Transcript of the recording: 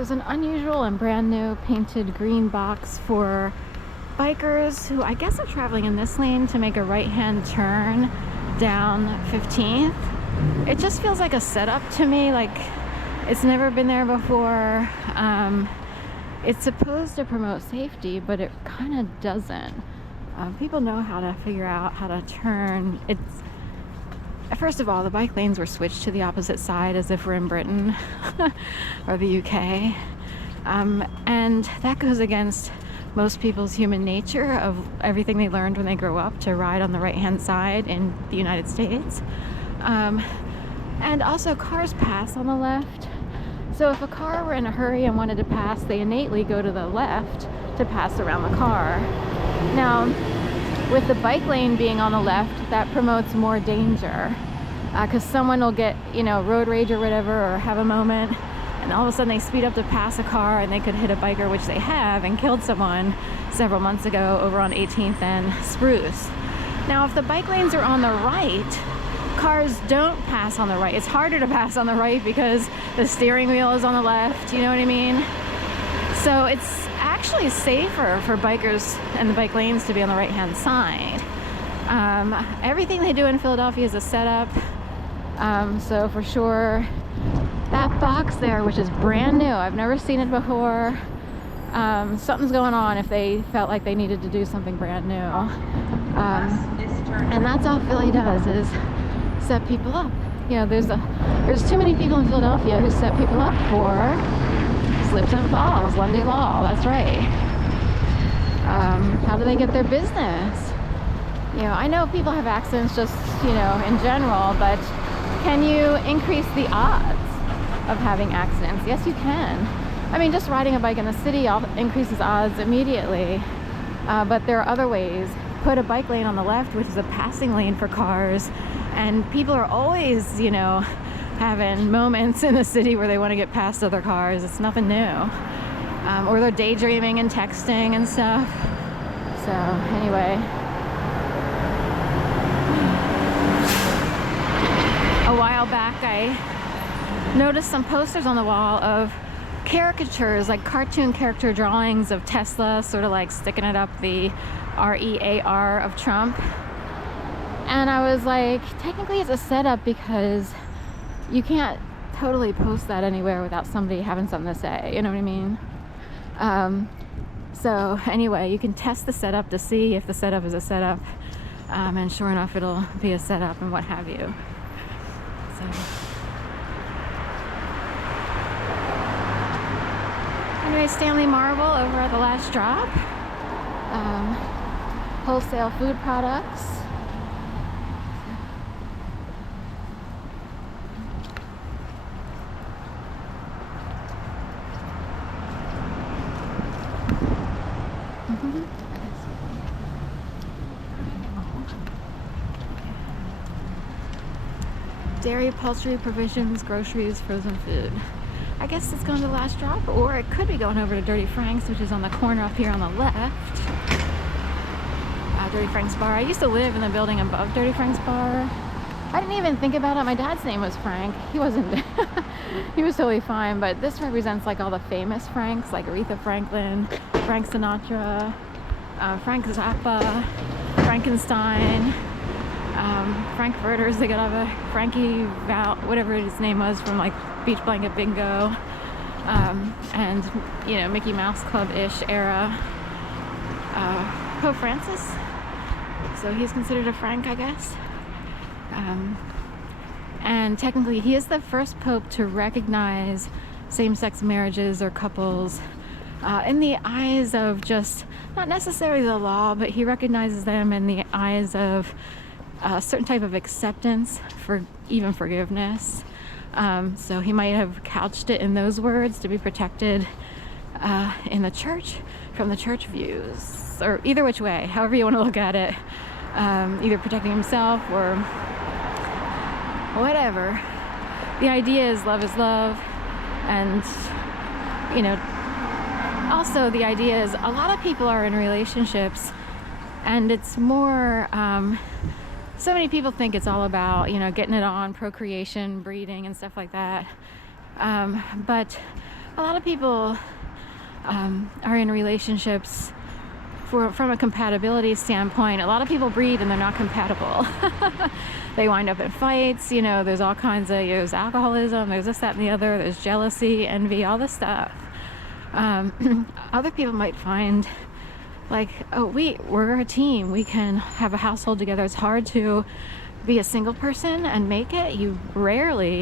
There's an unusual and brand new painted green box for bikers who I guess are traveling in this lane to make a right-hand turn down 15th. It just feels like a setup to me, like it's never been there before. It's supposed to promote safety, but it kind of doesn't. People know how to figure out how to turn. First of all, the bike lanes were switched to the opposite side as if we're in Britain or the UK. And that goes against most people's human nature of everything they learned when they grow up to ride on the right-hand side in the United States. And also cars pass on the left. So if a car were in a hurry and wanted to pass, they innately go to the left to pass around the car. Now, with the bike lane being on the left, that promotes more danger. Because someone will get, road rage or whatever, or have a moment, and all of a sudden they speed up to pass a car and they could hit a biker, which they have, and killed someone several months ago over on 18th and Spruce. Now, if the bike lanes are on the right, cars don't pass on the right. It's harder to pass on the right because the steering wheel is on the left, you know what I mean? So it's actually safer for bikers and the bike lanes to be on the right-hand side. Everything they do in Philadelphia is a setup. So for sure, that box there, which is brand new, I've never seen it before. Something's going on if they felt like they needed to do something brand new. And that's all Philly does, is set people up. There's too many people in Philadelphia who set people up for slips and falls, Lundy Law, that's right. How do they get their business? I know people have accidents just, in general, but can you increase the odds of having accidents? Yes, you can. I mean, just riding a bike in the city increases odds immediately, but there are other ways. Put a bike lane on the left, which is a passing lane for cars, and people are always, having moments in the city where they want to get past other cars. It's nothing new. Or they're daydreaming and texting and stuff. So, anyway. A while back, I noticed some posters on the wall of caricatures, like cartoon character drawings of Tesla, sort of like sticking it up the REAR of Trump. And I was like, technically it's a setup because you can't totally post that anywhere without somebody having something to say, you know what I mean? So anyway, you can test the setup to see if the setup is a setup, and sure enough it'll be a setup and what have you. So anyway, Stanley Marvel over at the last drop. Wholesale food products. Dairy, poultry, provisions, groceries, frozen food. I guess it's going to the last drop, or it could be going over to Dirty Frank's, which is on the corner up here on the left. Dirty Frank's Bar. I used to live in the building above Dirty Frank's Bar. I didn't even think about it. My dad's name was Frank. He wasn't, he was totally fine, but this represents like all the famous Franks, like Aretha Franklin, Frank Sinatra, Frank Zappa, Frankenstein, Frankfurters, they got all the Frankie Val, whatever his name was from like Beach Blanket Bingo, and Mickey Mouse Club-ish era. Pope Francis, so he's considered a Frank, I guess. And technically he is the first pope to recognize same-sex marriages or couples in the eyes of just, not necessarily the law, but he recognizes them in the eyes of a certain type of acceptance, for even forgiveness. So he might have couched it in those words to be protected in the church from the church views, or either which way, however you want to look at it, either protecting himself or whatever. The idea is love, and also the idea is a lot of people are in relationships, and it's more so many people think it's all about getting it on, procreation, breeding and stuff like that, but a lot of people are in relationships from a compatibility standpoint. A lot of people breed and they're not compatible. They wind up in fights, you know, there's all kinds of, there's alcoholism, there's this, that, and the other, there's jealousy, envy, all this stuff. Other people might find like, oh, we're a team, we can have a household together. It's hard to be a single person and make it. You rarely